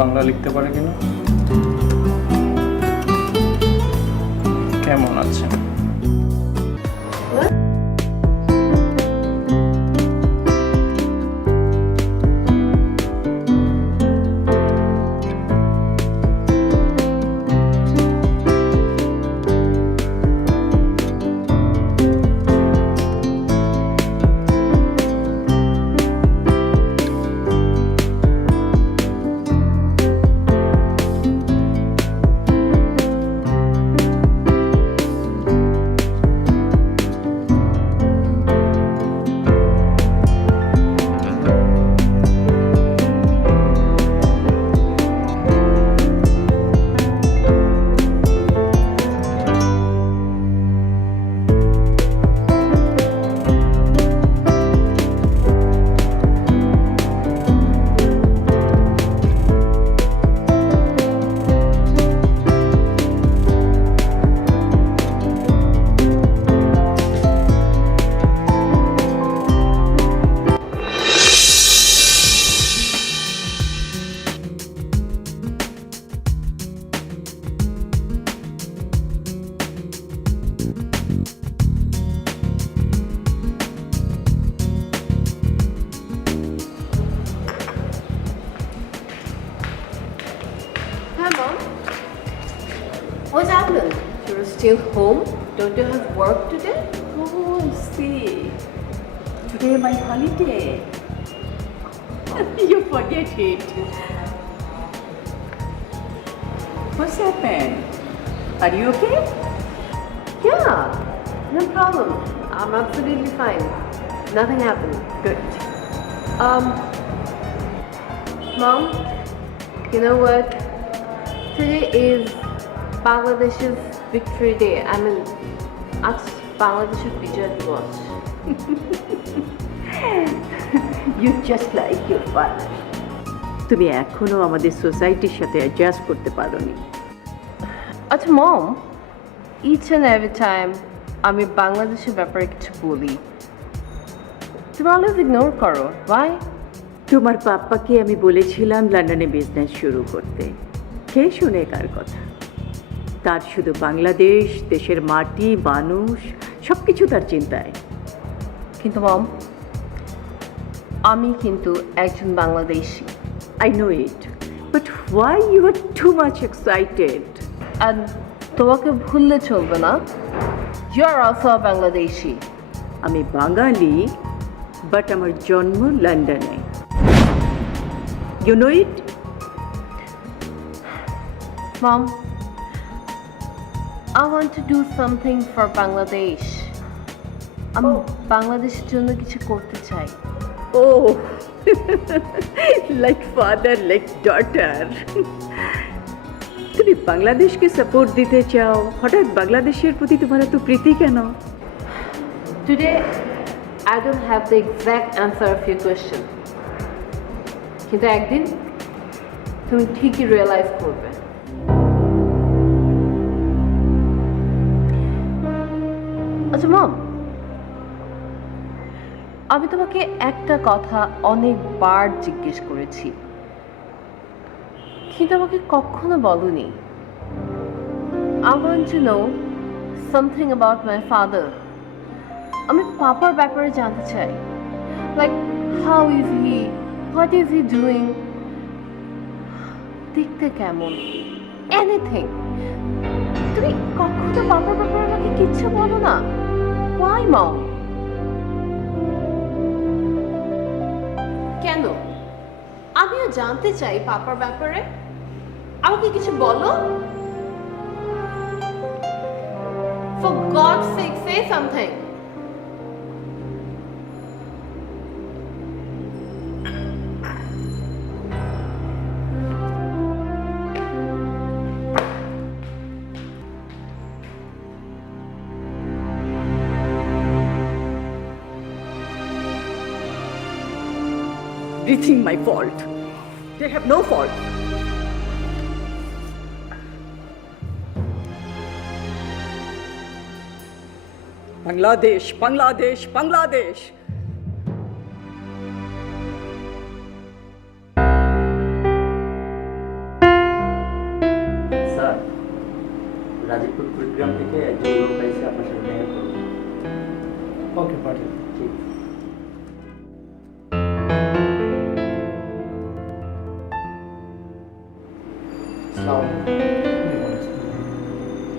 বাংলা লিখতে পারে কিনা। কেমন আছেন? Hi, Mom. What's happened? You're still home? Don't you have work today? Oh, I see. Today my holiday. You forget it. What's happened? Are you okay? Yeah, no problem. I'm absolutely fine. Nothing happened. Good. Mom, you know what? Today is Bangladesh's Victory Day. I mean, it's Bangladesh's Vijay Diwas. You just like your father. তুমি এখনো আমাদের সোসাইটির সাথে adjust করতে পারোনি। আচ্ছা মম, each and every time আমি বাংলাদেশের ব্যাপারে কিছু বলি, তুমি অলওয়েজ ইগনোর করো। Why? তোমার পাপ্পাকে আমি বলেছিলাম লন্ডনে বিজনেস শুরু করতে। কে শুনে কার কথা? তার শুধু বাংলাদেশ, দেশের মাটি, মানুষ সব কিছু তার চিন্তায়। কিন্তু মম, আমি কিন্তু একজন Bangladeshi. I know it. But why you are too much excited? আর তোমাকে ভুললে চলবে না, you are also a Bangladeshi. আমি বাঙালি, বাট আমার জন্ম লন্ডনে। You know it? Mom, I want to do something for Bangladesh. আমি বাংলাদেশের জন্য কিছু করতে চাই। Oh, like father, like daughter. তুমি বাংলাদেশকে সাপোর্ট দিতে চাও, হঠাৎ বাংলাদেশের প্রতি তোমার এত প্রীতি কেন? Today, I don't have the exact answer of your question. কিন্তু একদিন তুমি ঠিকই রিয়েলাইজ করবে। আচ্ছা মম, আমি তোমাকে একটা কথা অনেকবার জিজ্ঞেস করেছি, কিন্তু আমাকে কখনো বলনি। I want to know something about my father. আমি পাপার ব্যাপারে জানতে চাই। Like, how is he? What is he doing? দেখতে কেমন? Anything. তুমি কখনো পাপার ব্যাপারে আমাকে কিচ্ছু বলো না। Why, Mom? কেন? আমিও জানতে চাই পাপার ব্যাপারে। আমাকে কিছু বলো। For God's sake, say something. Everything my fault. They have no fault. Bangladesh, Bangladesh, Bangladesh. Rajibpur Kurigram থেকে একজন লোক এসে আপনার সাথে দেখা করবো। ওকে পাঠিয়ে ঠিক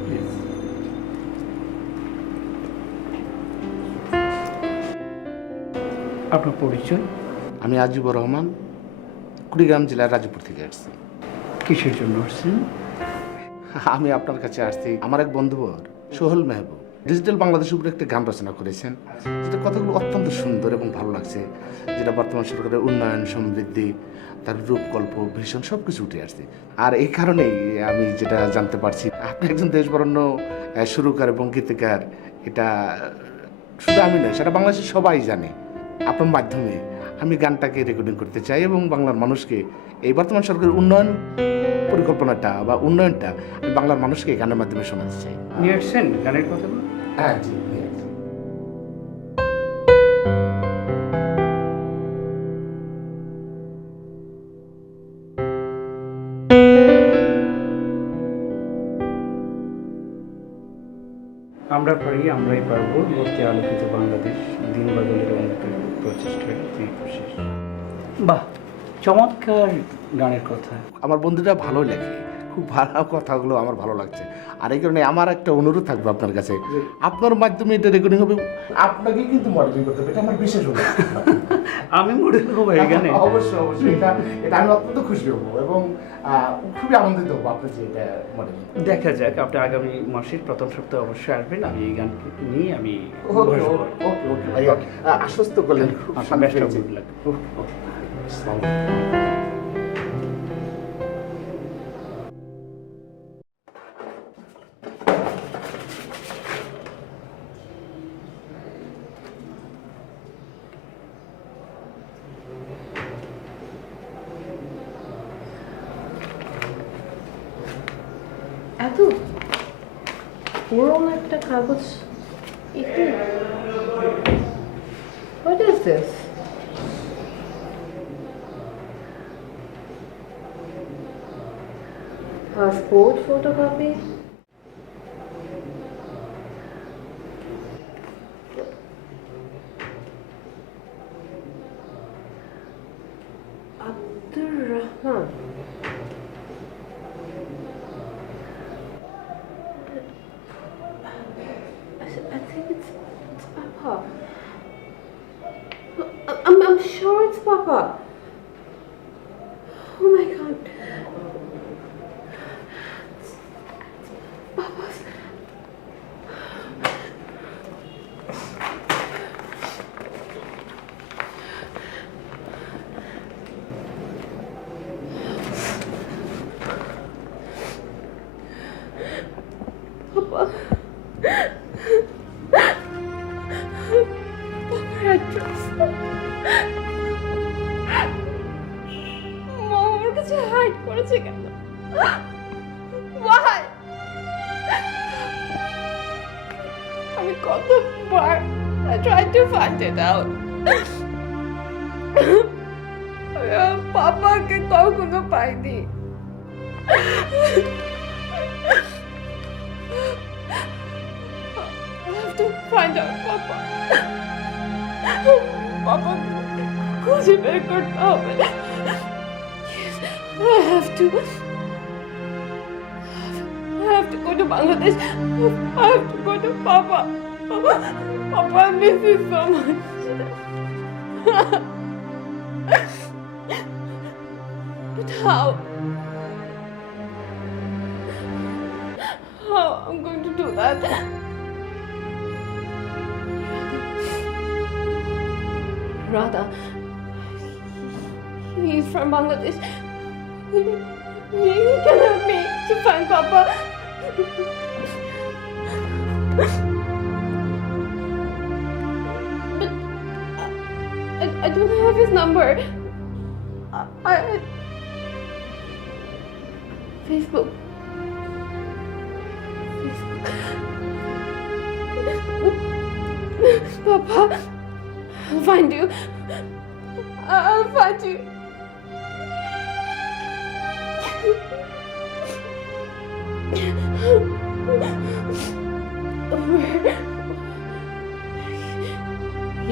প্লিজ। আপনার পরিচয়? আমি আজিবুর রহমান, কুড়িগ্রাম জেলার রাজীবপুর থেকে আসছি। কিসের জন্য আসছেন? আমি আপনার কাছে আসছি আমার এক বন্ধুবর সোহেল মেহবুব ডিজিটাল বাংলাদেশের উপরে একটা গান রচনা করেছেন, যেটা কথাগুলো অত্যন্ত সুন্দর এবং ভালো লাগছে, যেটা বর্তমান সরকারের উন্নয়ন, সমৃদ্ধি, তার রূপকল্প, ভীষণ সব কিছু উঠে আসছে। আর এই কারণেই আমি যেটা জানতে পারছি, আপনি একজন দেশবরেণ্য সুরকার এবং গীতিকার। এটা শুধু আমি নয়, সেটা বাংলাদেশের সবাই জানে। আপনার মাধ্যমে আমি গানটাকে রেকর্ডিং করতে চাই এবং বাংলার মানুষকে এই বর্তমান সরকারের উন্নয়ন পরিকল্পনাটা বা উন্নয়নটা আমি বাংলার মানুষকে এই গানের মাধ্যমে শোনাতে চাই। নিয়ে আসছেন গানের কথাগুলো? হ্যাঁ জি, নিয়ে আসছি। আমরা পারি, আমরাই পারবো, লক্ষ্যে আলোকিত বাংলাদেশ, দিন বদলের অনেক প্রচেষ্টার শেষ। বাহ, চমৎকার গানের কথা। আমার বন্ধুরা ভালো লেখে, খুব ভালো কথাগুলো আমার ভালো লাগছে। আর এই কারণে আমার একটা অনুরোধ থাকবে আপনার কাছে, আপনার মাধ্যমে এটা রেকর্ডিং হবে, আপনাকেই কিন্তু মডেলিং করতে হবে, এটা আমার বিশেষ অনুরোধ। আমি মডেল হবো এই গানে? অবশ্যই অবশ্যই, এটা এটা আমি অত্যন্ত খুশি হবো এবং খুবই আনন্দিত হবো আপনি যে এটা মডেলিং। দেখা যাক, আপনি আগামী মাসের প্রথম সপ্তাহে অবশ্যই আসবেন। আমি এই গানকে নিয়ে আমি ওকে বসবো। ওকে ওকে ভাইয়া, আশ্বস্ত করলেন, খুব আপনার শান্তি best of পেয়েছি। luck. আসসালামু আলাইকুম। এত পুরোনো একটা কাগজ এখানে? What is this? Passport photocopy? Abdur Rahman. I think it's Papa. I'm sure it's Papa. Oh my God. It's Papa's. Papa. Papa's address. মা আমার কাছে হাইড করেছে কেন? Why? আমি কতবার I tried to find it out. পাপাকে কখনো পাইনি। I have to find out Papa. Papa খুঁজে বের করতে হবে। Yes, I have to. I have to go to Bangladesh. I have to go to Papa. Papa, I miss you so much. But how? How I'm going to do that? Radha. He's from Bangladesh. He can help me to find Papa. But I don't have his number. I Facebook. Papa, I'll find you. I'll find you.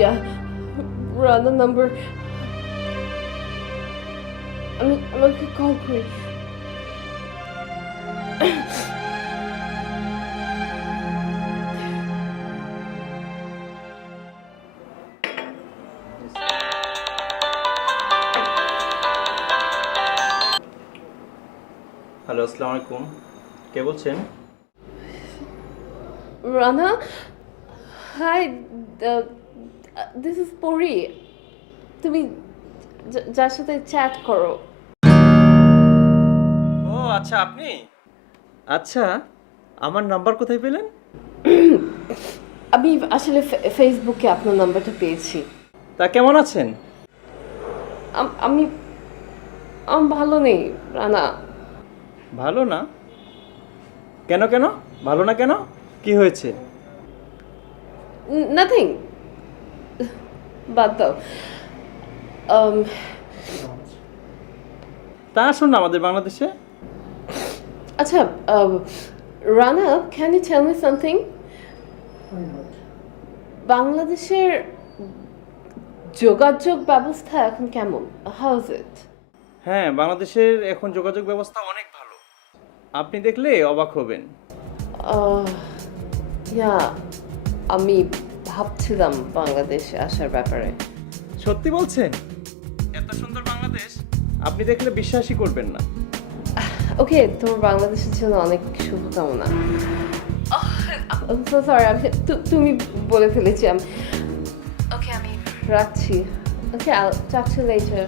Yeah, Rana number. আমাকে call করি। Hello, আসসালামু আলাইকুম। কে বলছেন? Rana, high, this is পরি। তুমি যার সাথে chat করো। ও আচ্ছা, আপনি? আচ্ছা, আমার নাম্বার কোথায় পেলেন? আমি আসলে ফেসবুকে আপনার নাম্বারটা পেয়েছি। তা কেমন আছেন? আমি ভালো নেই রানা। ভালো না? কেন কেন ভালো না কেন? কি হয়েছে? নাথিং, বাদ দাও। তা আসুন না আমাদের বাংলাদেশে। আচ্ছা, Rana, can you tell me something? বাংলাদেশের যোগাযোগ ব্যবস্থা এখন কেমন? How is it? হ্যাঁ, বাংলাদেশের এখন যোগাযোগ ব্যবস্থা অনেক ভালো। আপনি দেখলে অবাক হবেন। ইয়া, আমি ভাবছিলাম বাংলাদেশে আসার ব্যাপারে। সত্যি বলছেন? এত সুন্দর বাংলাদেশ আপনি দেখলে বিশ্বাসই করবেন না। ওকে, তোমার বাংলাদেশের জন্য অনেক শুভকামনা। সরি, তুমি বলে ফেলেছি। ওকে, আমি রাখছি। ওকে, I'll talk to you later.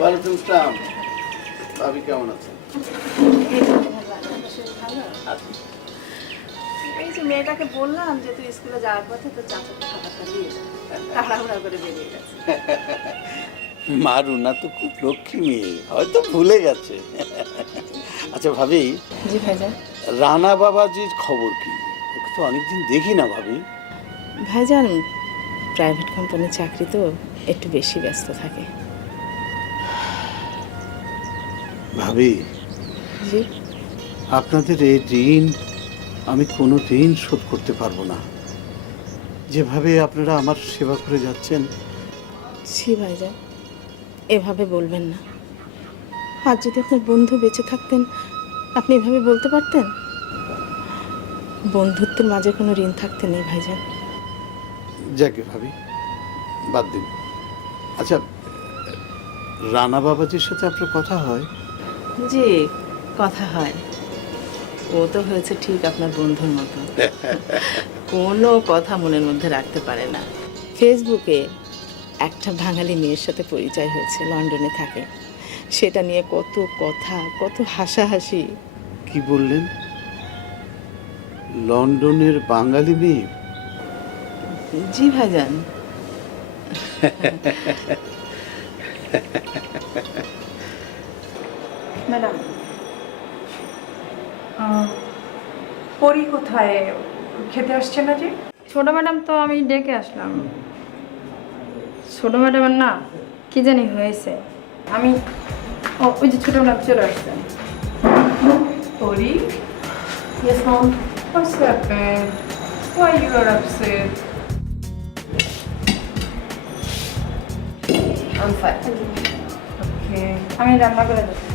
ওয়ালাইকুম আসসালাম। ভাবি কেমন আছেন? এই যে মেয়েটাকে বললাম যে তুই স্কুলে যাওয়ার পথে তো চাচাকে খাবারটা দিয়ে যা, তাড়াহুড়া করে বেরিয়ে গেছে। মা রুনা তো খুব লক্ষ্মী মেয়ে, হয়তো ভুলে গেছে। আচ্ছা ভাবি, জি ভাইজান। রানা বাবাজির খবর কি? ওকে তো অনেকদিন দেখি না ভাবি। ভাইজান প্রাইভেট কোম্পানির চাকরি তো একটু বেশি ব্যস্ত থাকে। ভাবি, জি, আপনাদের এই ঋণ আমি কোনো দিন শোধ করতে পারবো না। যেভাবে আপনারা আমার সেবা করে যাচ্ছেন। জি ভাইজান, এভাবে বলবেন না। আজ যদি আপনার বন্ধু বেঁচে থাকতেন আপনি এভাবে বলতে পারতেন? বন্ধুত্বের মাঝে কোনো ঋণ থাকতে নেই ভাইজান। যাকে ভাবি, বাদ দিন। আচ্ছা, রানা বাবাজির সাথে আপনার কথা হয়? জি, কথা হয়। ও তো হয়েছে ঠিক আপনার বন্ধুর মতো, কোনো কথা মনের মধ্যে রাখতে পারে না। ফেসবুকে একটা বাঙালি মেয়ের সাথে পরিচয় হয়েছে, লন্ডনে থাকে। সেটা নিয়ে কত কথা, কত হাসাহাসি। কি বললেন? লন্ডনের বাঙালি মেয়ে? জি ভাইজান। ম্যাডাম, পরি কোথায়? খেতে আসছে না যে? ছোট ম্যাডাম তো আমি ডেকে আসলাম। ছোট ম্যাডামের না কি জানি হয়েছে। আমি ওই যে ছোট ম্যাডাম চলে আসছে। পরি, Yes, Mom. what's happened? Why you are upset? I'm fine. Okay. আমি রান্না করে দিচ্ছি।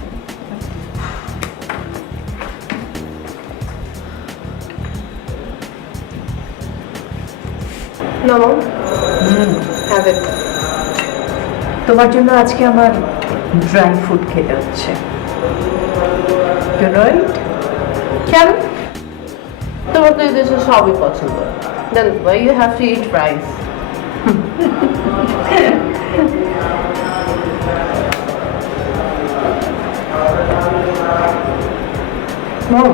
No, Mom. Have it. তোমার জন্য আজকে আমার ড্রাই ফুড খেতে হচ্ছে। You know it? কেন? তোমার তো এই দেশে সবই পছন্দ। Then why you have to eat rice? Mom,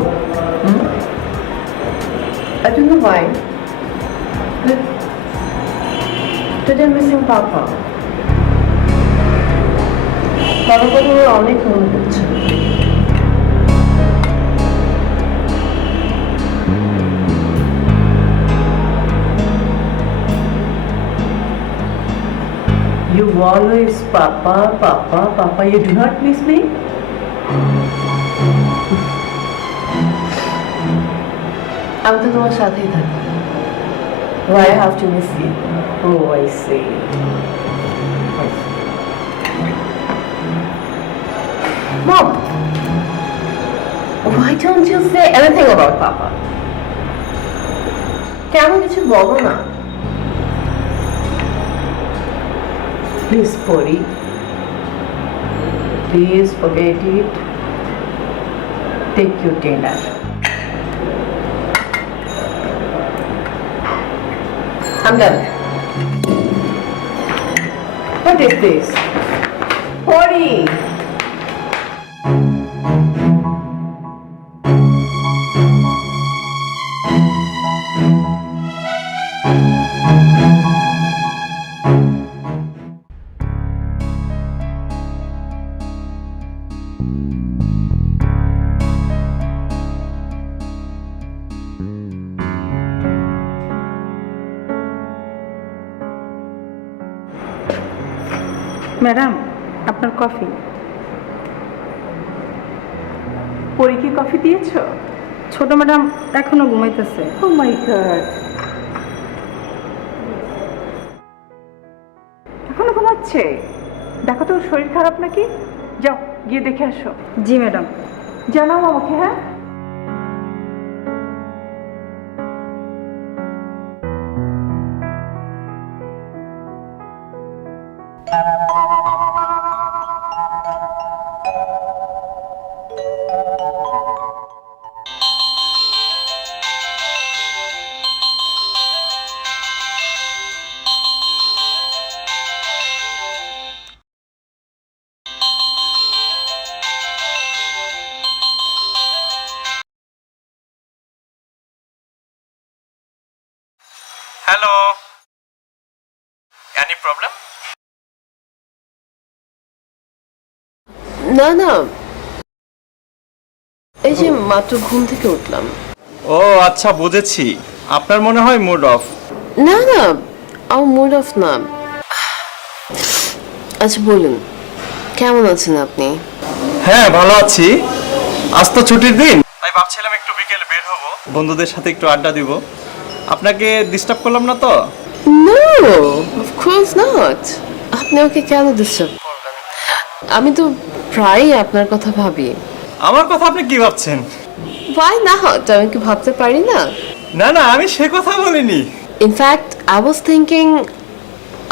I don't know why, but today I'm missing Papa. Papa কথা অনেক মনে পড়ছে। always Papa, Papa, Papa. You do not miss me? আমি তো তোমার সাথেই থাকি। Why I have to miss you? Oh, I see. Mom, why don't you say anything about Papa? কেন কিছু বলো না? Please, Pori. Please forget it. Take your dinner. I'm done. What is this? Pori! Madam আপনার coffee. পরীকে coffee দিয়েছো? ছোট madam এখনো ঘুমাইতেছে। Oh my God! এখনো ঘুমাচ্ছে? দেখো তো ওর শরীর খারাপ নাকি? যাও গিয়ে দেখে আসো। জি ম্যাডাম। জানাও আমাকে, হ্যাঁ? Hello, any problem? না না, এই যে মাত্র ঘুম থেকে উঠলাম। ও আচ্ছা, বুঝেছি। আপনার মনে হয় মুড অফ। না না, আমার মুড অফ না। আচ্ছা বলুন, কেমন আছেন আপনি? হ্যাঁ, ভালো আছি। আজ তো ছুটির দিন, তাই ভাবছিলাম একটু বিকেলে বের হব, বন্ধুদের সাথে একটু আড্ডা দিব। আপনাকে ডিস্টার্ব করলাম না তো? No, of course not. আপনি ওকে কেন ডিস্টার্ব করবেন? আমি তো প্রায়ই আপনার কথা ভাবি। আমার কথা আপনি কি ভাবছেন? Why not? আমি কি ভাবতে পারি না? না না, আমি সে কথা বলিনি। ইনফ্যাক্ট আই ওয়াজ থিংকিং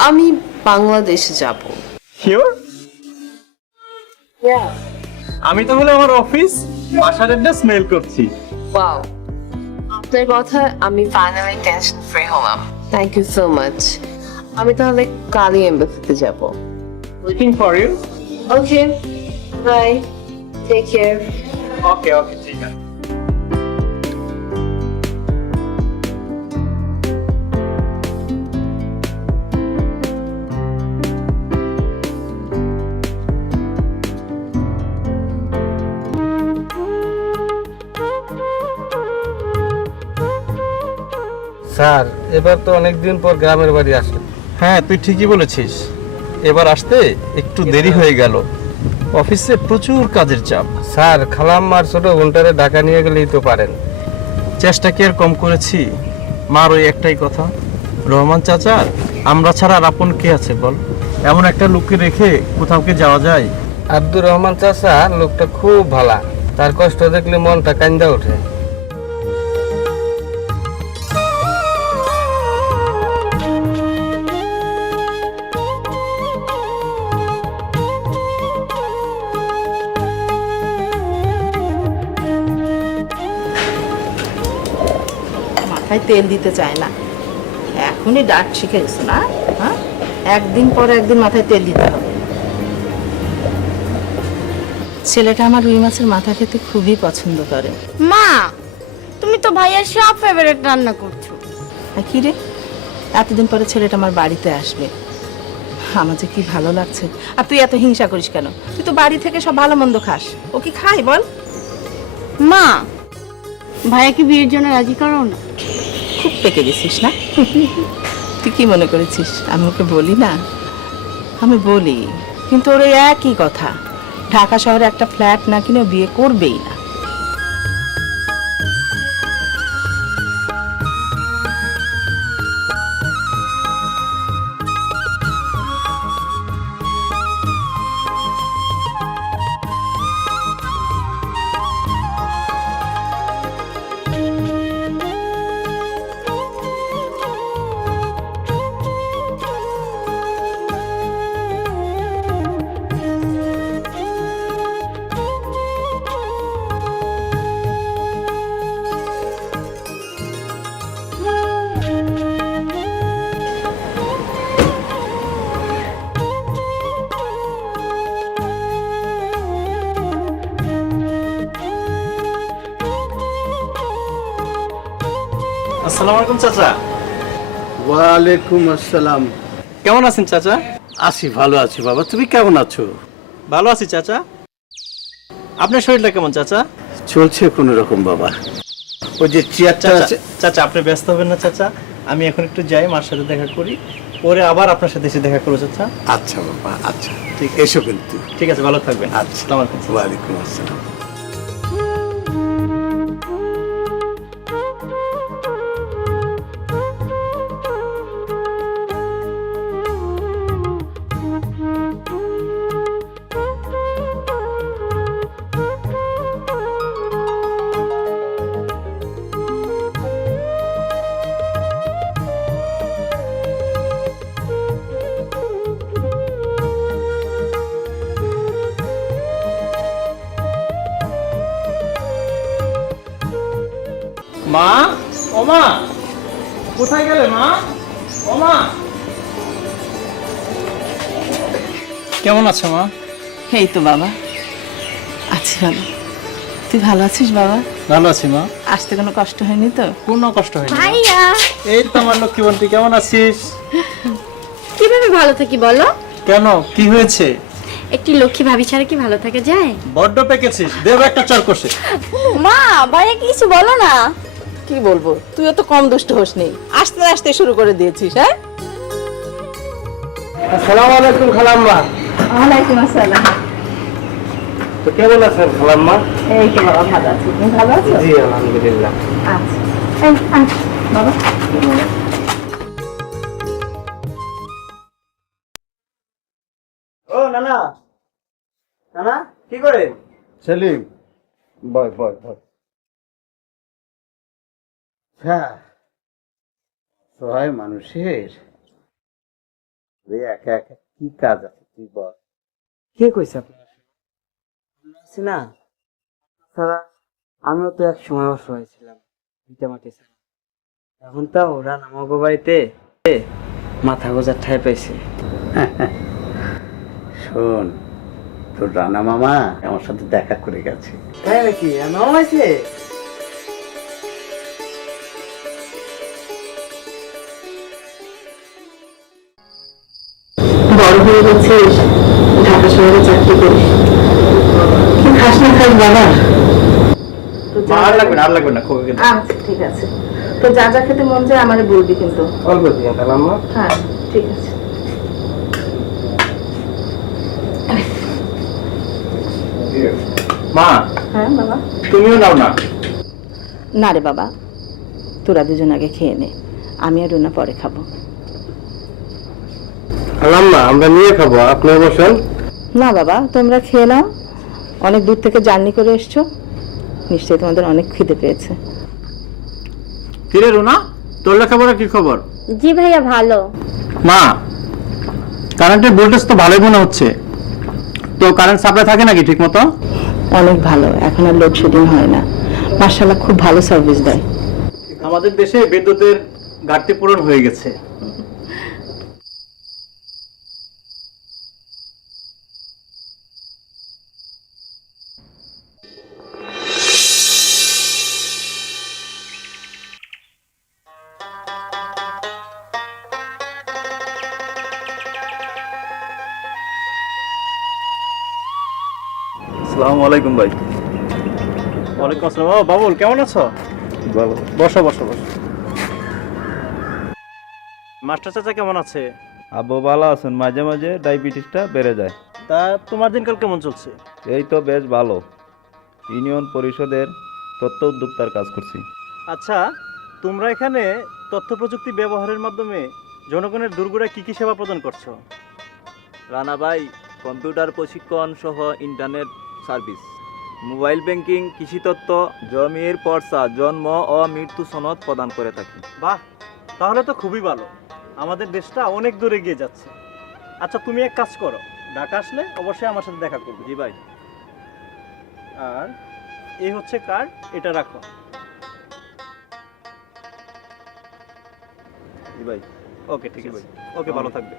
আমি বাংলাদেশে যাব। শিওর? আমি তাহলে আমার অফিস বাসার অ্যাড্রেস মেইল করছি। ওয়াও, আপনার কথা আমি ফাইনালি টেনশন ফ্রি হলাম। Thank you so much. আমি তাহলে কালই এমবাসিতে যাব। Waiting for you. Okay, bye, take care. Okay okay, ঠিক আছে। স্যার, এবার তো অনেকদিন পর গ্রামের বাড়ি আসলেন। হ্যাঁ, তুই ঠিকই বলেছিস। এবার আসতে একটু দেরি হয়ে গেল, অফিসে প্রচুর কাজের চাপ। স্যার, খালাম্মার ছোট বোনটারে ঢাকা নিয়ে গেলেই তো পারেন। চেষ্টা কি আর কম করেছি? মার ওই একটাই কথা, রহমান চাচা, আমরা ছাড়া আর আপন কে আছে বল? এমন একটা লোককে রেখে কোথাও কি যাওয়া যায়? আব্দুর রহমান চাচা লোকটা খুব ভালা, তার কষ্ট দেখলে মনটা কান্দা ওঠে। মাথায় তেল দিতে চায় না, এখনই ডাট শিখে গেছো না? হ্যাঁ, একদিন পর একদিন মাথায় তেল দিতে হবে। ছেলেটা আমার রুই মাছের মাথা খেতে খুবই পছন্দ করে। মা, তুমি তো ভাইয়ের সব ফেভারিট রান্না করছো। আর কি রে, এতদিন পরে ছেলেটা আমার বাড়িতে আসবে, আমার যে কি ভালো লাগছে। আর তুই এত হিংসা করিস কেন? তুই তো বাড়ি থেকে সব ভালো মন্দ খাস, ও কি খাই বল? মা, ভাইয়াকে বিয়ের জন্য রাজি করো না? খুব পেকে গেছিস না? তুই কি মনে করেছিস আমি ওকে বলি না? আমি বলি, কিন্তু ওর ওই একই কথা, ঢাকা শহরে একটা ফ্ল্যাট না কিনে ও বিয়ে করবেই না। আসসালামু আলাইকুম চাচা। ওয়ালাইকুম আসসালাম। কেমন আছেন চাচা? আছি, ভালো আছি বাবা, তুমি কেমন আছো? ভালো আছি চাচা। আপনার শরীরটা কেমন চাচা? চলছে কোনো রকম বাবা। ওই যে চেয়ারটা চাচা আছে। চাচা আপনি ব্যস্ত হবেন না চাচা, আমি এখন একটু যাই, মার সাথে দেখা করি, পরে আবার আপনার সাথে এসে দেখা করবো চাচা। আচ্ছা বাবা, আচ্ছা ঠিক, এসো কিন্তু। ঠিক আছে, ভালো থাকবেন। আচ্ছা, আসসালামু আলাইকুম। ওয়ালাইকুম আসসালাম। মা, ও মা, কোথায় গেলে মা? ও মা, কেমন আছো মা? এই তো বাবা, আছি ভালো। তুই ভালো আছিস বাবা? ভালো আছি মা। আসতে কোনো কষ্ট হয়নি তো? কোনো কষ্ট হয়নি মা। ভাইয়া এই তো আমার লক্ষ্মী বন্টি, কেমন আছিস? কিভাবে ভালো থাকি বলো? কেন, কি হয়েছে? একটি লক্ষ্মী ভাবি ছাড়া কি ভালো থাকা যায়? বড্ড পেকেছিস, দেব একটা চর কষে। মা ভাইয়া কিছু বলো না। কি বলবো, তুইও তো কম দুষ্ট হোস নেই, আসতে আসতে শুরু করে দিয়েছিস। হ্যাঁ, আসসালামু আলাইকুম খালাম্মা। ওয়ালাইকুম আসসালাম। তো কেমন আছেন খালাম্মা? এই তো বাবা, ভালো আছি, তুমি ভালো আছো? জি আলহামদুলিল্লাহ। আচ্ছা, এই বাবা। ও নানা, নানা কি করে? সেলিম, বয় বয় বয়। হ্যাঁ, সহায় মানুষের একা একা কি কাজ আছে তুই বল। কে কইছে আপনার? আছি না সারা, আমিও তো এক সময় অসহায় ছিলাম, ভিটামাটি ছিলাম। এখন তা ওরা নামাগো বাড়িতে মাথা গোজার ঠাই পাইছে। শোন, তোর রানা মামা আমার সাথে দেখা করে গেছে। তাই নাকি? নাম আছে? বড় হয়ে গেছিস, ঢাকা শহরে চাকরি করিস, কি খাস না খাস বাবা? আর লাগবে না, আর লাগবে না, খুব কিন্তু। আচ্ছা ঠিক আছে, তো যা যা খেতে মন চায় আমারে বলবি কিন্তু। অল্প দিয়ে খালাম্মা। হ্যাঁ ঠিক আছে। মা, হ্যাঁ বাবা। তুমিও নাও না। না রে বাবা, তোরা দুজন আগে খেয়ে নে, আমি আর রুনা পরে খাবো। খালাম্মা আমরা নিয়ে খাবো, আপনি বসেন। না বাবা, তোমরা খেয়ে নাও, অনেক দূর থেকে জার্নি করে এসছো, নিশ্চয়ই তোমাদের অনেক খিদে পেয়েছে। কিরে রুনা, তোর লেখাপড়া কি খবর? জি ভাইয়া ভালো। মা, কারেন্টের ভোল্টেজ তো ভালোই মনে হচ্ছে, তো কারেন্ট সাপ্লাই থাকে নাকি ঠিক মতো? অনেক ভালো, এখন আর লোডশেডিং হয় না, মার্শাল্লাহ খুব ভালো সার্ভিস দেয়। আমাদের দেশে বিদ্যুতের ঘাটতি পূরণ হয়ে গেছে। আসসালামু আলাইকুম ভাই। ওয়ালাইকুম আসসালাম। ও বাবুল, কেমন আছো? বলো। বসো বসো বসো। মাস্টার চাচা কেমন আছে? আব্বু ভালো আছেন, মাঝে মাঝে ডায়াবেটিসটা বেড়ে যায়। তা তোমার দিনকাল কেমন চলছে? এই তো বেশ ভালো। ইউনিয়ন পরিষদের তথ্য উদ্যোক্তার কাজ করছি। আচ্ছা, তোমরা এখানে তথ্য প্রযুক্তি ব্যবহারের মাধ্যমে জনগণের দুর্গড়ায় কি কি সেবা প্রদান করছো? রানা ভাই, কম্পিউটার প্রশিক্ষণ সহ ইন্টারনেট সার্ভিস, মোবাইল ব্যাংকিং, কৃষি তথ্য, জমির পর্চা, জন্ম ও মৃত্যু সনদ প্রদান করে থাকি। বাহ, তাহলে তো খুবই ভালো। আমাদের দেশটা অনেক দূরে এগিয়ে যাচ্ছে। আচ্ছা, তুমি এক কাজ করো, ঢাকা আসলে অবশ্যই আমার সাথে দেখা করবে। জি ভাই। আর এই হচ্ছে কার্ড, এটা রাখো। জি ভাই। ওকে, ঠিক আছে। ওকে, ভালো থাকবে।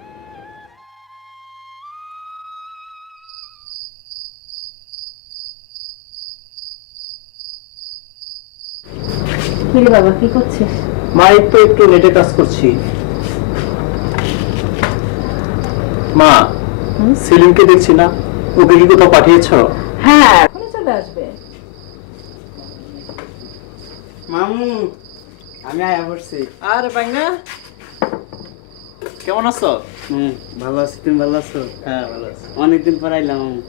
কিরে বাবা, কি করছিস? মা, এই তো একটু নেটে কাজ করছি। মা, সেলিমকে দেখছি না, ওকে কি কোথাও পাঠিয়েছো? হ্যাঁ, এখনই চলে আসবে। মামু, আমি আয়া পড়ছি। আরে বাইনা, কেমন আছো? ভালো আছি, তুমি ভালো আছো? হ্যাঁ, ভালো আছি। অনেকদিন পর আইলাম মামু।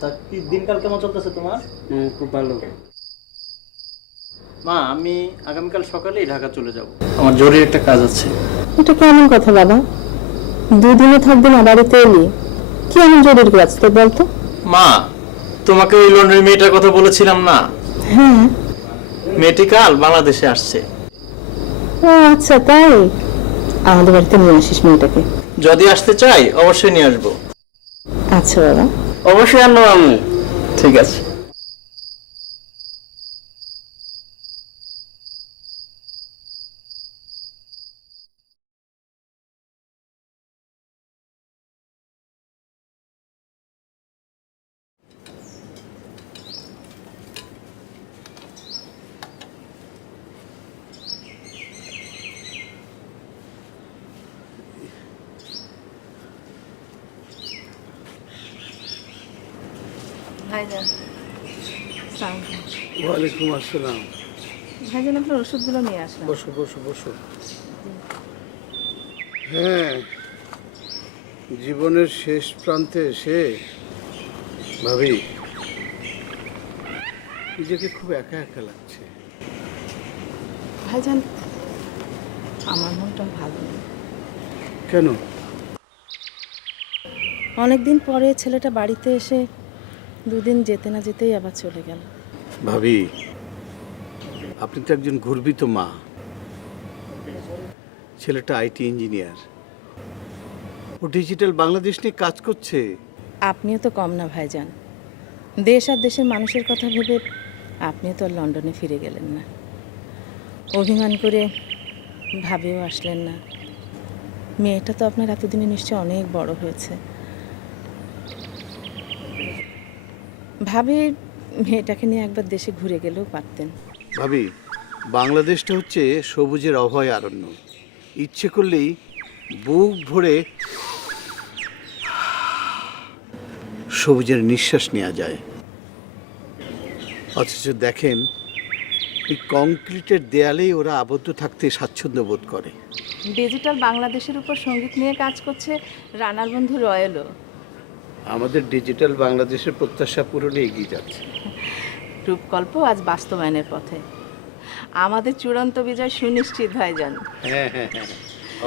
তা কি দিনকাল কেমন চলতেছে তোমার? খুব ভালো। মা, আমি আগামীকাল সকালেই ঢাকা চলে যাব, আমার জরুরি একটা কাজ আছে। এটা কেমন কথা বাবা? দুদিনে থাকবে না, বাড়িতে এলি কি এমন জরুরি কাজ তো বলতো? মা, তোমাকে ওই লন্ডনের মেয়েটার কথা বলেছিলাম না? হ্যাঁ। মেয়েটি কাল বাংলাদেশে আসছে। ও আচ্ছা, তাই? আমাদের বাড়িতে নিয়ে আসিস মেয়েটাকে। যদি আসতে চাই অবশ্যই নিয়ে আসবো। আচ্ছা বাবা। অবশ্যই আনবো মামু। ঠিক আছে। ভাইজান, ওয়ালাইকুম আসসালাম। ভাইজান আপনার ওষুধগুলো নিয়ে আসলাম। বসো বসো বসো। হ্যাঁ, জীবনের শেষ প্রান্তে এসে ভাবি নিজেকে খুব একা একা লাগছে। ভাইজান, আমার মনটা ভালো নেই। কেন? অনেকদিন পরে ছেলেটা বাড়িতে এসে দুদিন যেতে না যেতেই আবার চলে গেল। ভাবি, আপনি তো একজন গর্বিত মা। ছেলেটা আইটি ইঞ্জিনিয়ার, ও ডিজিটাল বাংলাদেশ নিয়ে কাজ করছে। আপনিও তো কম না ভাইজান। দেশ আর দেশের মানুষের কথা ভেবে আপনিও তো আর লন্ডনে ফিরে গেলেন না, অভিমান করে ভাবেও আসলেন না। মেয়েটা তো আপনার এতদিনে নিশ্চয় অনেক বড় হয়েছে। ভাবে মেয়েটাকে নিয়ে একবার দেশে ঘুরে গেলেও পারতেন। ভাবি, বাংলাদেশটা হচ্ছে সবুজের অভয় অরণ্য। ইচ্ছে করলেই বুক ভরে সবুজের নিঃশ্বাস নেওয়া যায়। অথচ দেখেন, এই কংক্রিটের দেয়ালেই ওরা আবদ্ধ থাকতে স্বাচ্ছন্দ্য বোধ করে। ডিজিটাল বাংলাদেশের উপর সঙ্গীত নিয়ে কাজ করছে রানার বন্ধু রয়েলও। আমাদের ডিজিটাল বাংলাদেশের প্রত্যাশা পূরণে এগিয়ে যাচ্ছে। রূপকল্প আজ বাস্তবায়নের পথে। আমাদের চূড়ান্ত বিজয় সুনিশ্চিত ভাইজান। হ্যাঁ হ্যাঁ হ্যাঁ,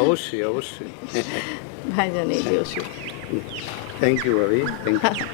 অবশ্যই অবশ্যই। ভাইজান, এই যে ওষুধ। থ্যাংক ইউ ভাবি, thank you.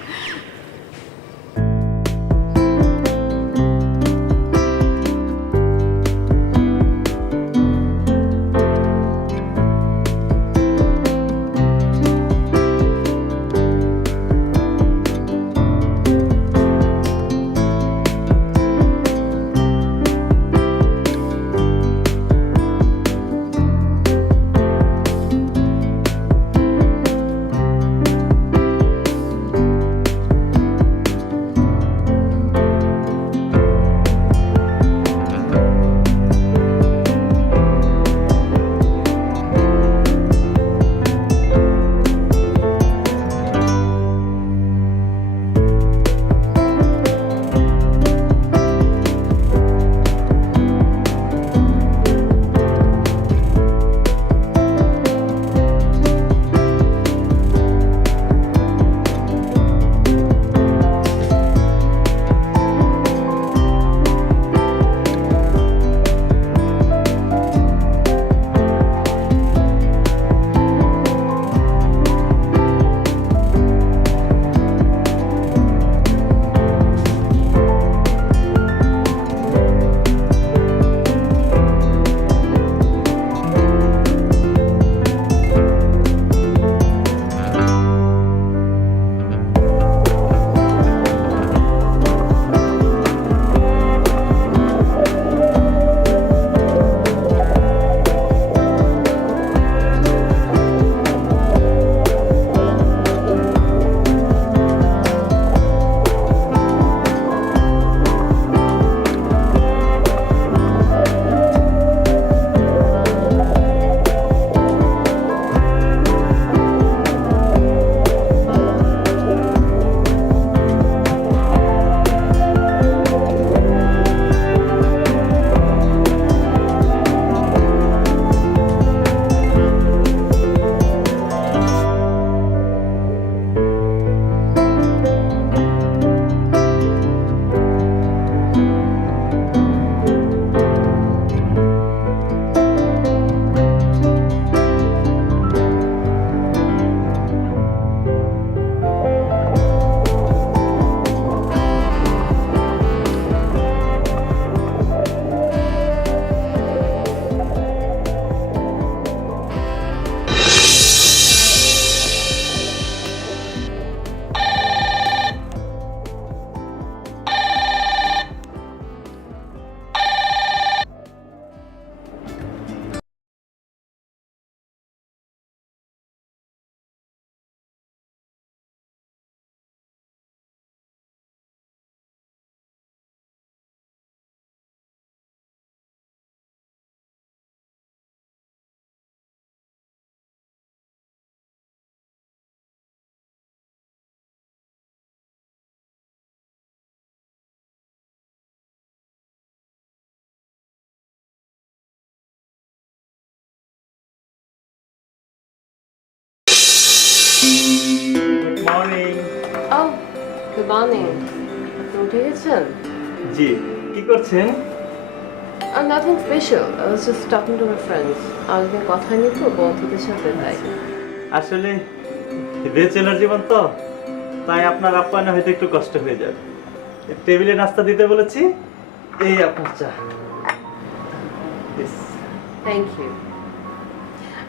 Good morning. Oh, good morning. আপনি উঠে গেছেন? জি, কি করছেন? Nothing special. I was just talking to my friends. আমাদের কথা নেই তো বন্ধুদের সাথে তাই। আসলে ব্যাচেলর জীবন তো, তাই আপনার আপ্যায়নে হয়তো একটু কষ্ট হয়ে যাবে। টেবিলে নাস্তা দিতে বলেছি, এই আপনার চা। Yes. Thank you.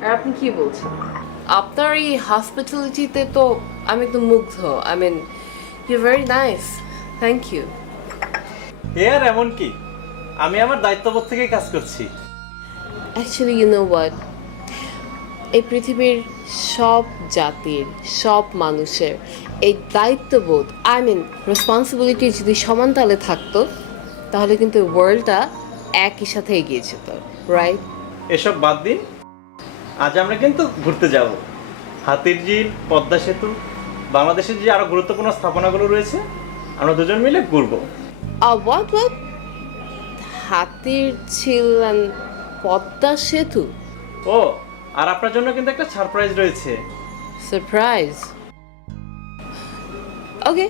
আর আপনি কি বলছেন? আপনার এই হসপিটালিটিতে তো আমি একদম মুগ্ধ। I mean you very nice. Thank you. আর এমন কি, আমি আমার দায়িত্ববোধ থেকেই কাজ করছি। অ্যাকচুয়ালি ইউ নো হোয়াট, এই পৃথিবীর সব জাতির সব মানুষের এই দায়িত্ববোধ আই মিন রেসপন্সিবিলিটি যদি সমান তালে থাকতো তাহলে কিন্তু ওয়ার্ল্ডটা একই সাথে এগিয়ে যেত, রাইট? এসব বাদ দিন, আজ আমরা কিন্তু ঘুরতে যাব। হাতিরঝিল, পদ্মা সেতু, বাংলাদেশের যে আরো গুরুত্বপূর্ণ স্থাপনাগুলো রয়েছে, আমরা দুজন মিলে ঘুরবো। হোয়াট হাতির ঝিল and পদ্মা সেতু? ও, আর আপনার জন্য কিন্তু একটা সারপ্রাইজ রয়েছে। সারপ্রাইজ? ওকে।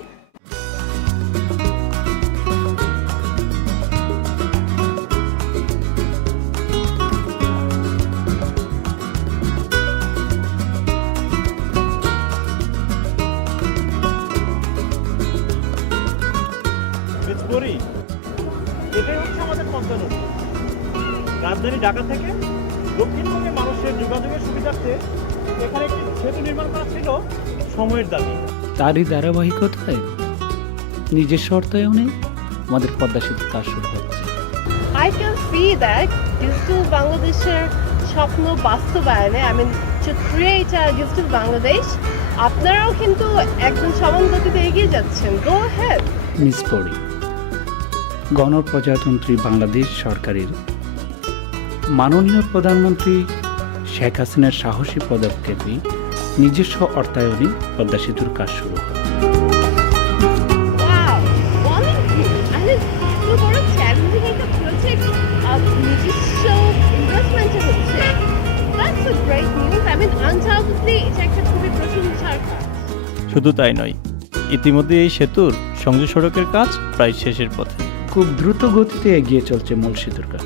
এটাই হচ্ছে আমাদের পদ্মা নদী। রাজধানী ঢাকা থেকে দক্ষিণবঙ্গের মানুষের যোগাযোগের সুবিধার্থে এখানে একটি সেতু নির্মাণ করা ছিল সময়ের দাবি। তারই ধারাবাহিকতায় নিজস্ব অর্থায়নে আমাদের পদ্মা সেতুর কাজ শুরু হচ্ছে। I can see that digital বাংলাদেশের স্বপ্ন বাস্তবায়নে I mean to create a digital Bangladesh আপনারাও কিন্তু একদম সমান গতিতে এগিয়ে যাচ্ছেন। Go ahead. মিস পড়ি, গণপ্রজাতন্ত্রী বাংলাদেশ সরকারের মাননীয় প্রধানমন্ত্রী শেখ হাসিনার সাহসী পদক্ষেপে নিজস্ব অর্থায়নে পদ্মা সেতুর কাজ শুরু হয়। Wow, বলেন কি? I mean এত বড় চ্যালেঞ্জিং একটা প্রজেক্ট নিজস্ব ইনভেস্টমেন্টে হচ্ছে। That's a great news. I mean undoubtedly এটা একটা খুবই প্রশংসার কাজ। শুধু তাই নয়, ইতিমধ্যে এই সেতুর সংযোগ সড়কের কাজ প্রায় শেষের পথে। খুব দ্রুত গতিতে এগিয়ে চলছে মূল সেতুর কাজ।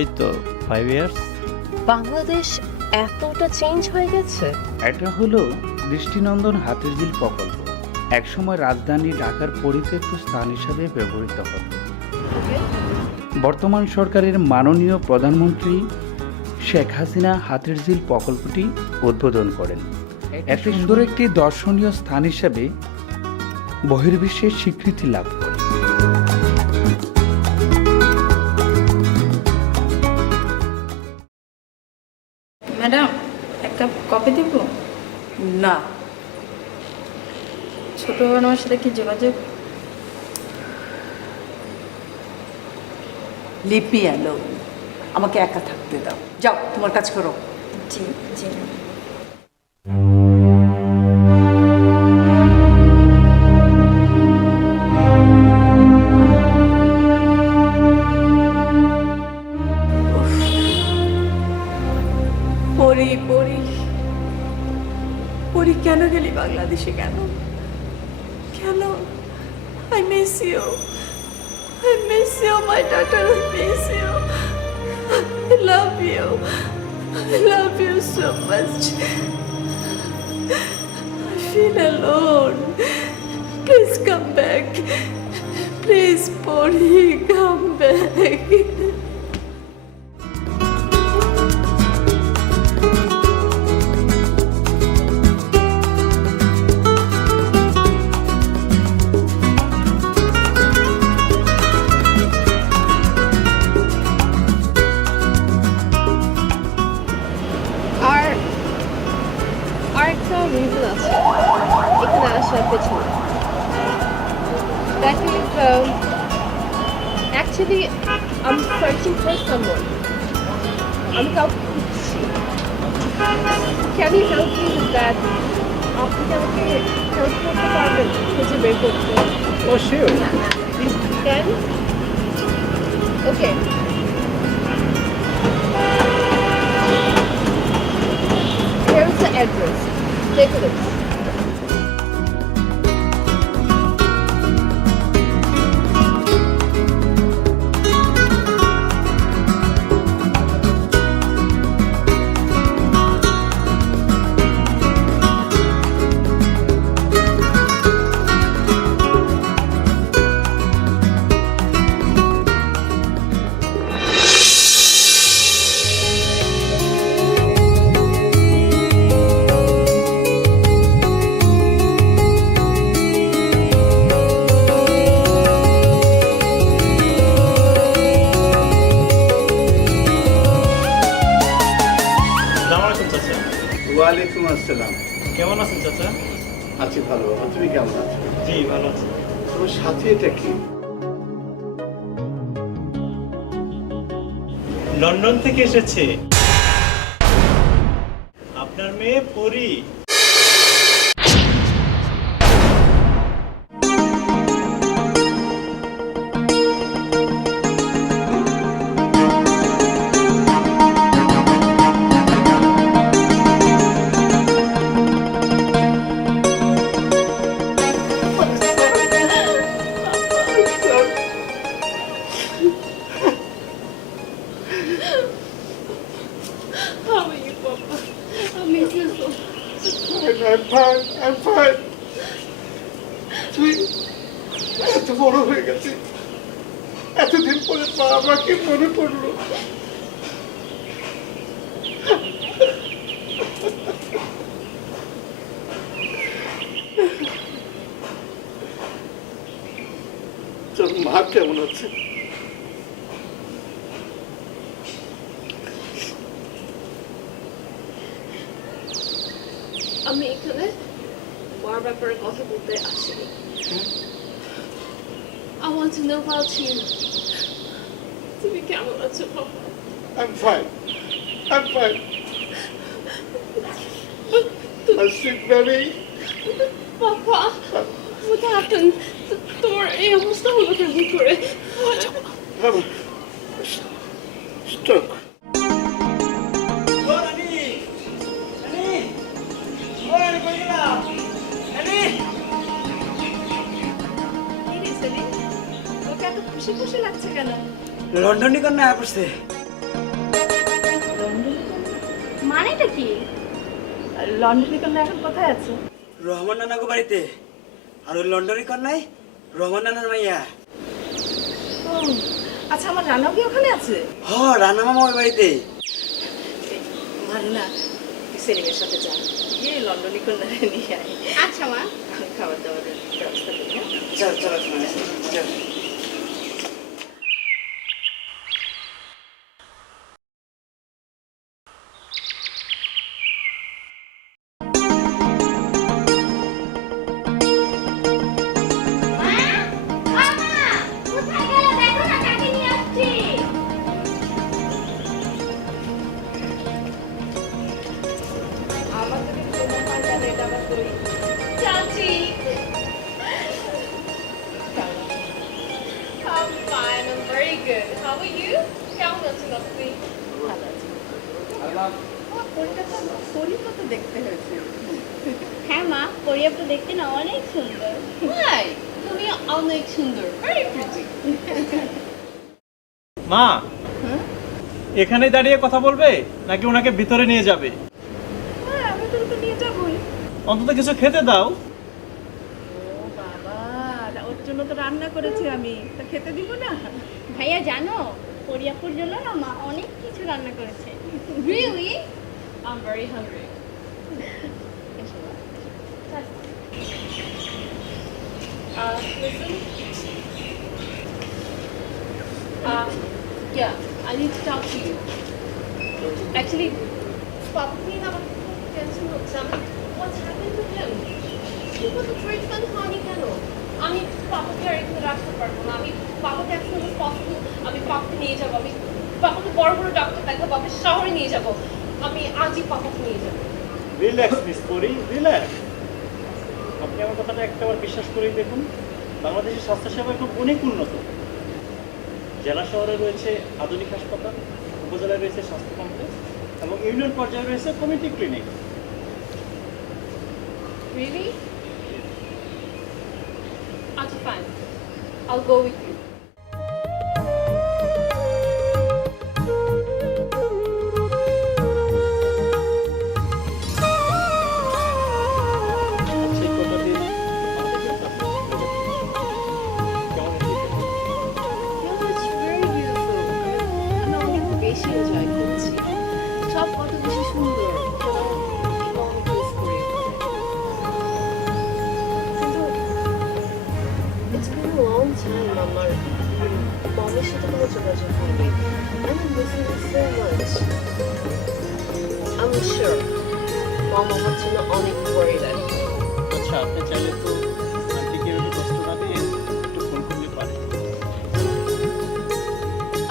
এই তো 5 ইয়ার্স। বাংলাদেশ এতটা চেঞ্জ হয়ে গেছে। এটা হলো দৃষ্টিনন্দন হাতিরঝিল প্রকল্প। একসময় রাজধানী ঢাকার পরিত্যক্ত স্থান হিসাবে ব্যবহৃত হতো। বর্তমান সরকারের মাননীয় প্রধানমন্ত্রী শেখ হাসিনা হাতিরঝিল প্রকল্পটি উদ্বোধন করেন। এত সুন্দর একটি দর্শনীয় স্থান হিসাবে বহির্বিশ্বের স্বীকৃতি লাভ করে। ম্যাডাম এক কাপ কফি দিব? না, ছোট বোনের সাথে কি যোগাযোগ? লিপি এলো, আমাকে একা থাকতে দাও। যাও তোমার কাজ করো। জি জি। পরি পরি পরি, কেন গেলি বাংলাদেশে? কেন কেন? I miss you, I miss you my daughter, I miss you, I love you, I love you so much. I feel alone, please come back, please Pori come back. আর একটা বাসার পেছনে। That is actually I'm searching for someone. আমি কাউকে খুঁজছি। Can you help me with that? আপনি কি আমাকে help করতে পারবেন খুঁজে বের করতে? Oh, sure. Can? Okay. Here's the address. Take a look. আসসালামু আলাইকুম চাচা। ওয়ালাইকুম আসসালাম। কেমন আছেন চাচা? আছি ভালো, তুমি কেমন আছো? জি ভালো আছি। তোমার সাথে এটা কি? লন্ডন থেকে এসেছে আপনার মেয়ে পরি। I'm fine. তুই এত বড় হয়ে গেছি, এতদিন পরে মা আমাকে মনে পড়লো। তোর মা কেমন আছে? আমি এখানে মার ব্যাপারে কথা বলতে আসিনি। I want to know about you. তুমি কেমন আছো বাবা? I'm fine. I'm fine. My sweet baby. বাবা, what happened? তোমার এই অবস্থা হলো কেমন করে? Stroke. খুশি খুশি লাগছে কেন? লন্ডনে কন্যা পড়ছে। মানেটা কি? লন্ডনে কন্যা এখন কোথায় আছে? রহমান নানা গো বাড়িতে। আর ওই লন্ডনে কন্যাই রহমান নানার মাইয়া। আচ্ছা, আমার রান্নাও কি ওখানে আছে? হ, রানা মামা ওই বাড়িতে। ভালো না, সেলিমের সাথে যা গিয়ে লন্ডনে কন্যা নিয়ে আয়। আচ্ছা মা, খাবার দাবারের ব্যবস্থা করি। চল চলো চল। হ্যাঁ মা, পরিয়াপ তো দেখতে না অনেক সুন্দর। তুমি অনেক সুন্দর, very pretty. মা, এখানেই দাঁড়িয়ে কথা বলবে নাকি ওনাকে ভিতরে নিয়ে যাবে? হ্যাঁ, আমি তোর তো নিয়ে যাবই। অন্তত কিছু খেতে দাও। ও বাবা, ওর জন্য তো রান্না করেছি আমি, তা খেতে দিব না? ভাইয়া জানো, পরিয়াপুর জন্য না মা অনেক কিছু রান্না করেছে। Really? I'm very hungry. Listen. Yeah, I need to talk to you. Actually, Papa, what's happened to him? ঠিক মতো ট্রিটমেন্ট হয়নি কেন? আমি পাপাকে আর এখানে রাখতে পারবো না। আমি পাপাকে as soon as possible আমি পাপাকে নিয়ে যাবো। আমি পাপাকে বড় বড় ডাক্তার দেখাবো, আমি শহরে নিয়ে যাবো। আমি আজই পাপাকে নিয়ে যাবো। রিল্যাক্স মিস পরি, রিল্যাক্স। আপনি আমার কথাটা একটাবার বিশ্বাস করেই দেখুন, বাংলাদেশের স্বাস্থ্যসেবা এখন অনেক উন্নত। জেলা শহরে রয়েছে আধুনিক হাসপাতাল, উপজেলায় রয়েছে স্বাস্থ্য কমপ্লেক্স এবং ইউনিয়ন পর্যায়ে রয়েছে community clinic. Really? Okay, fine. I'll go with you. সেই কথাটি আমাদের কাছে কেমন হয়েছে? Yeah, it's very beautiful. আমি অনেক বেশি এনজয় করছি। সব কত বেশি সুন্দর। তো অনেক মিস করি। কিন্তু it's been a long time আমার মমের সাথে কোনো যোগাযোগ হয়নি। I'm missing you so much. I'm sure মম আমার জন্য অনেক worried আছে। আচ্ছা, আপনি চাইলে তো আন্টিকে একটু কষ্ট না দিয়ে একটু ফোন করতে পারেন।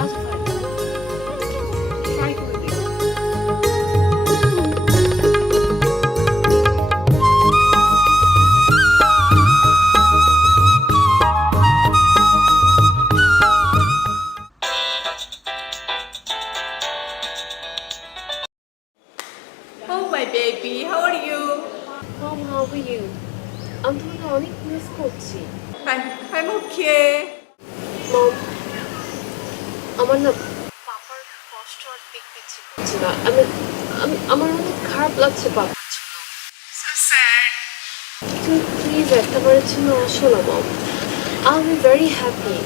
আচ্ছা, fine. Try করে দেখি। Oh my baby, how are you? Mom, how are you? আমি তোমাকে অনেক মিস করছি। I'm okay. মম, আমার না পাপার কষ্ট আর দেখতে ইচ্ছে করছে না। আমার অনেক খারাপ লাগছে পাপার জন্য। So sad. তুমি প্লিজ একটাবারের জন্য আসো না মম। I'll be very happy.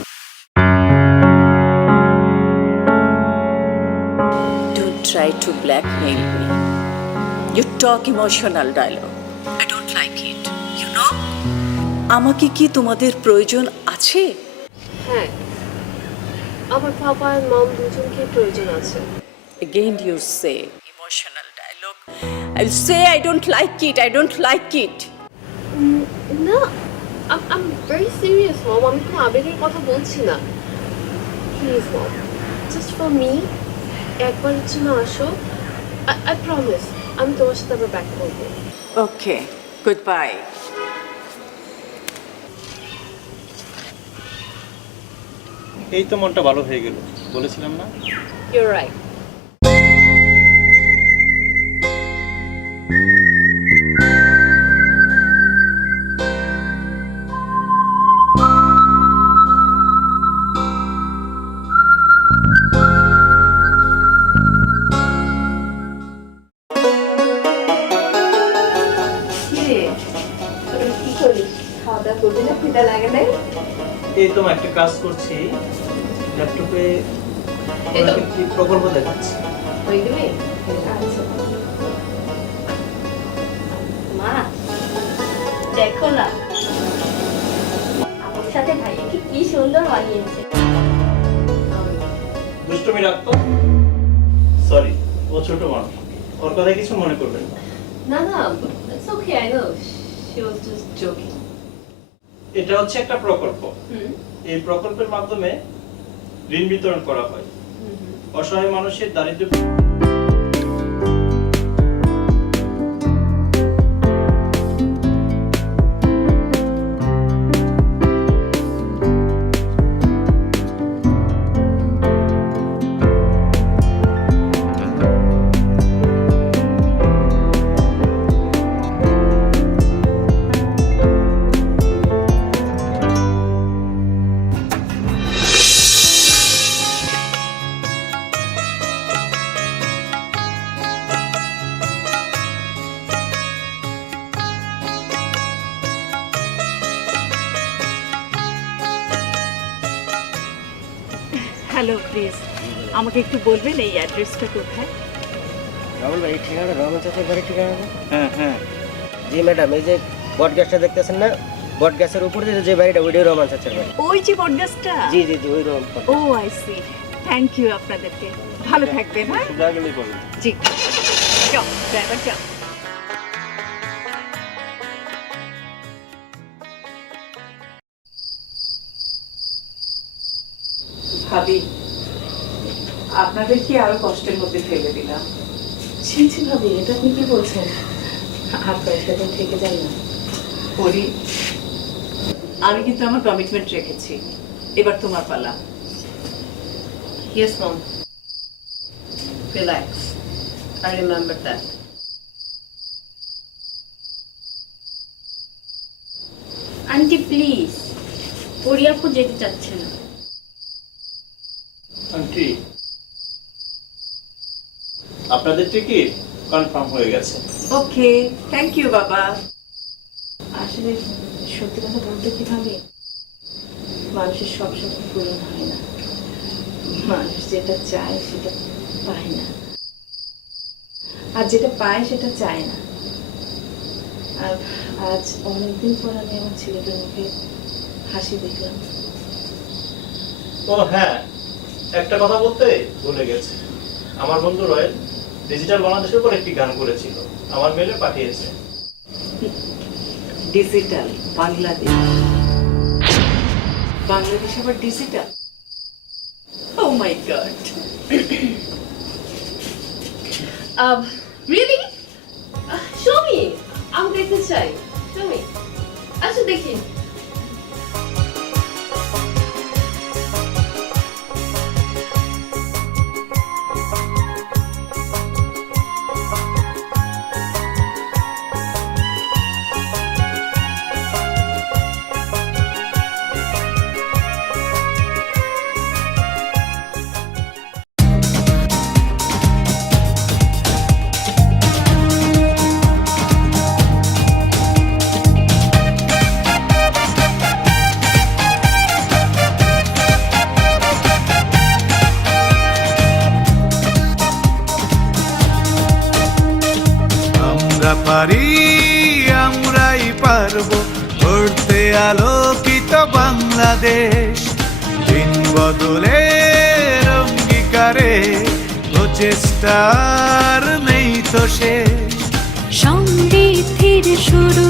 Don't try to blackmail me. You talk emotional dialogue. I don't like it. You know? আমাকে কি তোমাদের প্রয়োজন আছে? হ্যাঁ, আমার পাপা আর মম দুজনকে প্রয়োজন আছে। Again you say emotional dialogue. I'll say I don't like it. I don't like it. না, I'm very serious মম। আমি কোনো আবেগের কথা বলছি না। Please mom, just for me একবারের জন্য আসো। I promise আমি তোমার সাথে আবার ব্যাক করবো। Okay. Goodbye. এই তো মনটা ভালো হয়ে গেল, বলেছিলাম না? You're right. কি করিস? খাওয়া দাওয়া করবি না? খিদা লাগে না? এই তো একটা কাজ করছি, ল্যাপটপে একটি প্রকল্প দেখাচ্ছি। হয়ে গেলে? আচ্ছা। মা দেখো না আমার সাথে ভাইয়াকে কি সুন্দর মানিয়েছে। দুষ্টমি রাখতো। সরি, ও ছোট মানুষ, ওর কথা কিছু মনে করবেন না। না না, it's okay, I know. She was just joking. এটা হচ্ছে একটা প্রকল্প। এই প্রকল্পের মাধ্যমে ঋণ বিতরণ করা হয় অসহায় মানুষের দারিদ্র্য। হ্যালো প্লিজ আমাকে একটু বলবেন এই অ্যাড্রেসটা কোথায়? রমন ভাই, ঠিকানা রমন চাচার বাড়ির ঠিকানা? হ্যাঁ হ্যাঁ, জি ম্যাডাম, এই যে বট গ্যাসটা দেখতেছেন না, বট গ্যাসের উপর দিয়ে যে বাড়িটা, ওইটাই রহমান চাচার বাড়ি। ওই যে বটগাছটা? জি জি জি, ওই রহমান। ও আই সি, থ্যাংক ইউ আপনাদেরকে। ভালো থাকবেন। হ্যাঁ সোজা গেলেই পাবেন। জি, যাও ড্রাইভার যাও। ভাবি, আপনাদের কি আরো কষ্টের মধ্যে ফেলে দিলাম? ছি ছি ভাবি, এটা আপনি কি বলছেন? আর কয়েকটা দিন থেকে যান না। পরি, আমি কিন্তু আমার কমিটমেন্ট রেখেছি, এবার তোমার পালা। Yes, Mom. Relax. I remember that. Aunty please, পরিয়াপু যেতে চাচ্ছে না। আন্টি, আপনাদের টিকিট কনফার্ম হয়ে গেছে। ওকে, থ্যাংক ইউ বাবা। আসলে সত্যি কথা বলতে কি ভাবে, মানুষের সব স্বপ্ন পূরণ হয় না। মানুষ যেটা চায় সেটা পায় না, আর যেটা পায় সেটা চায় না। আর আজ অনেকদিন পর আমি আমার ছেলেটার মুখে হাসি দেখলাম। ও হ্যাঁ, একটা কথা বলতে ভুলে গেছে। আমার বন্ধু রয়েল ডিজিটাল বাংলাদেশের উপর একটি গান করেছিল, আমার মেলে পাঠিয়েছে। ডিজিটাল বাংলাদেশ, বাংলাদেশ আবার ডিজিটাল? ও মাই গড! Really? Show me. আমি দেখতে চাই। Show me. আচ্ছা দেখি। পারি, আমরাই পারবো গড়তে আলোকিত বাংলাদেশ। দিন বদলের অঙ্গীকারে প্রচেষ্টার নেই তো শেষ। সমৃদ্ধির শুরু,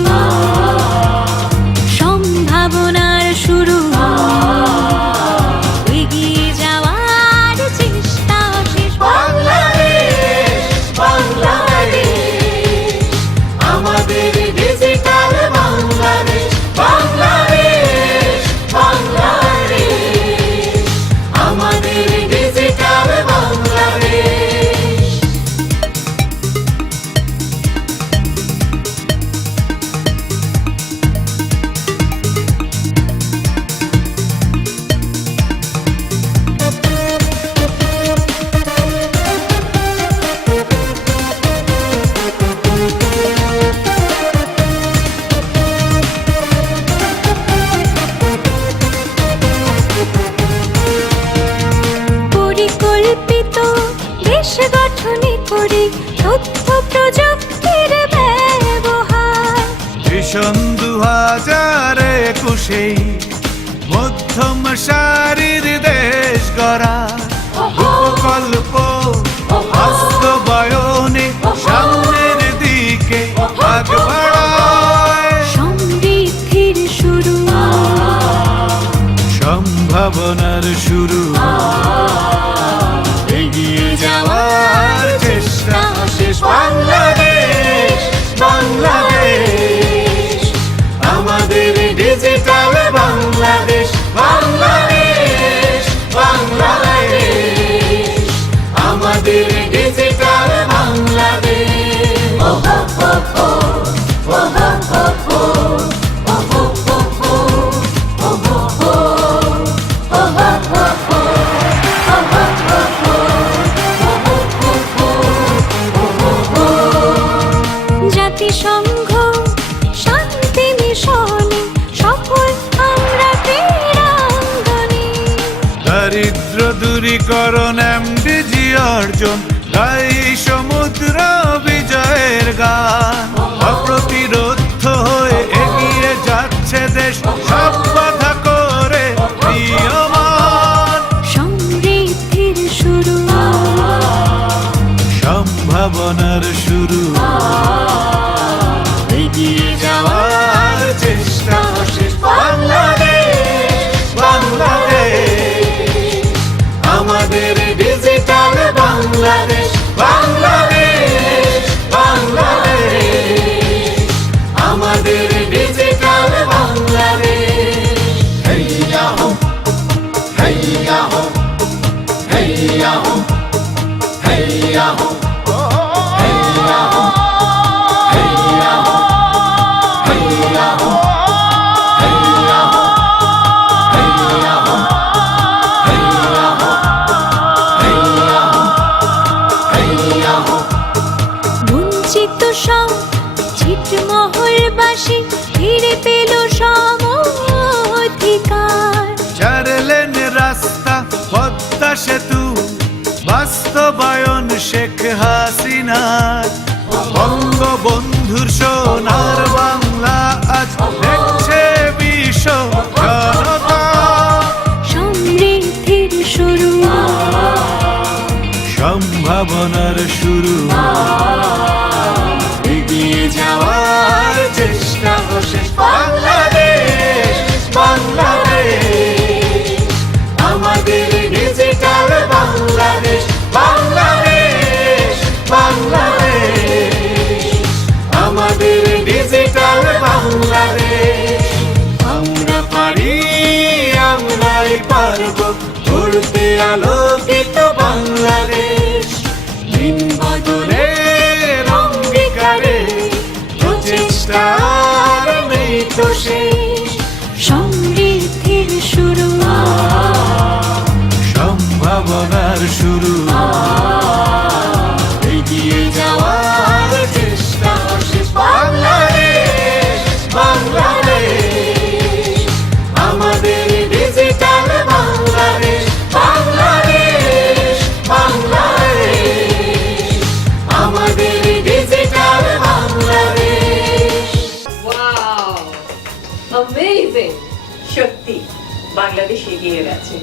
সম্ভাবনার শুরু, এগিয়ে যাওয়ার চেষ্টা শেষ। বাংলাদেশ, বাংলাদেশ, আমাদের ডিজিটাল বাংলাদেশ। বাংলাদেশ, বাংলাদেশ, আমাদের ডিজিটাল বাংলাদেশ। পরিকল্পিত দেশ গঠনে করি তথ্য প্রযুক্তির ব্যবহার। ভীষণ 2021 মধ্যম সারির দেশ গড়া প্রকল্প বাস্তবায়নে সামনের দিকে আগ বাড়ায়। সমৃদ্ধির শুরু, সম্ভাবনার শুরু, এগিয়ে যাওয়ার চেষ্টা শেষ। বাংলাদেশ, বাংলাদেশ, আমাদের ডিজিটাল বাংলাদেশ। বাংলাদেশ, বাংলাদেশ, আমাদের ডিজিটাল বাংলাদেশ। ও হো হো হো, ও হো হো হো, ও হো হো হো, ও হো হো, ও হো হো হো, ও হো হো হো, ও হো হো হো, ও হো হো। জাতিসংঘ শান্তি মিশনে সফল আমরা ক্রীড়াঙ্গনে। দারিদ্র দূরীকরণ এমডিজি অর্জন, গাই সমুদ্র বিজয়ের গান। অপ্রতিরোধ হয়ে এগিয়ে যাচ্ছে দেশ, সব বাধা করে প্রিয়মান। সমৃদ্ধির শুরু, সম্ভাবনার শুরু, এগিয়ে যাওয়ার চেষ্টা শেষ। বাংলাদেশ, বাংলাদেশ, हो हैया हो हैया हो हैया हो हैया हो हैया हो हैया हो हैया हो हैया हो বঞ্চিত সব ছিটমহলবাসী ফিরে পেল সম অধিকার। 4 লেন রাস্তা পদ্মা সেতু বাস্তবায়ন শেখ হাসিনার বঙ্গবন্ধুর সোনার বাংলা আজ দেখছে বিশ্ব জনতা। সমৃদ্ধির শুরু সম্ভাবনার শুরু এগিয়ে যাওয়ার চেষ্টা অশেষ বাংলাদেশ বাংলাদেশ আমাদের ডিজিটাল বাংলাদেশ বাংলাদেশ বাংলাদেশ আমাদের ডিজিটাল বাংলাদেশ। আমরা পারি আমরাই পারব গড়তে আলোকিত বাংলাদেশ। দিন বদলের অঙ্গীকারে প্রচেষ্টার নেই তো শেষ। সমৃদ্ধির শুরু সম্ভাবনার শুরু এগিয়ে যাওয়ার চেষ্টা অশেষ বাংলাদেশ বাংলাদেশ আমাদের ডিজিটাল বাংলাদেশ বাংলাদেশ বাংলাদেশ আমাদের ডিজিটাল বাংলাদেশ। Wow amazing. সত্যি বাংলাদেশ এগিয়ে গেছে,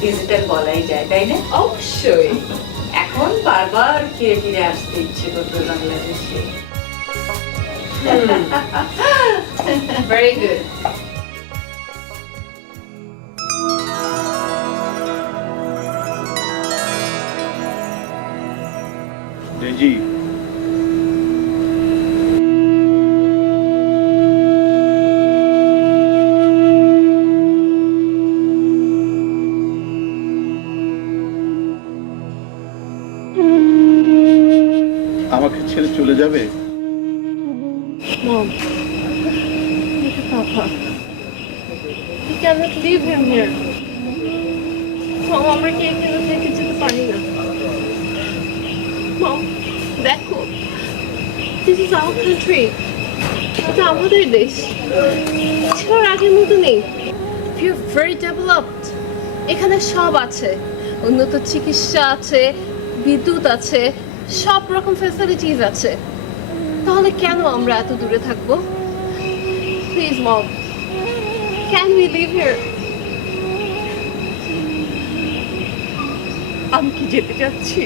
ডিজিটাল বলাই যায়, তাই না? অবশ্যই। এখন বারবার ফিরে ফিরে আসতে ইচ্ছে করবে বাংলাদেশে। Very good. ডেজি, আমাকে ছেড়ে চলে যাবে? Mom, look at Papa. We cannot leave him here. Mom, আমরা কি এখানে থেকে যেতে পারি না? Mom, দেখো, this is our country. এটা আমাদের দেশ। ছিল আগের মতো নেই। We are very developed. এখানে সব আছে। উন্নত চিকিৎসা আছে, বিদ্যুৎ আছে, সব রকম ফ্যাসিলিটিস আছে। তাহলে কেন আমরা এত দূরে থাকবো? Please mom, can we live here? আমি কি যেতে চাচ্ছি?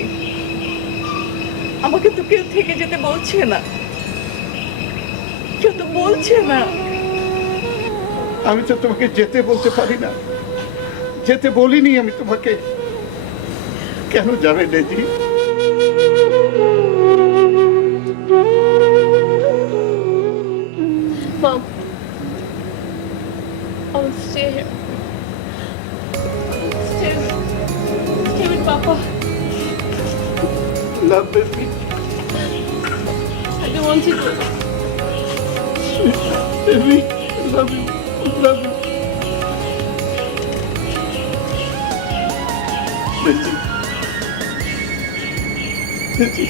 আমাকে তো কেউ থেকে যেতে বলছে না, কেউ তো বলছে না। আমি তো তোমাকে যেতে বলতে পারি না, যেতে বলিনি আমি তোমাকে। কেন যাবে daisy? Mom, I'll stay here. Stay with Papa. Love baby. I don't want to go. Baby, love you. Love you. Deji. Deji.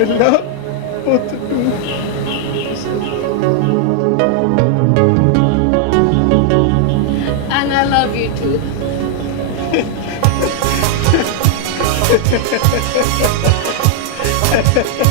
I love both of you. And I love you too. Ha ha ha.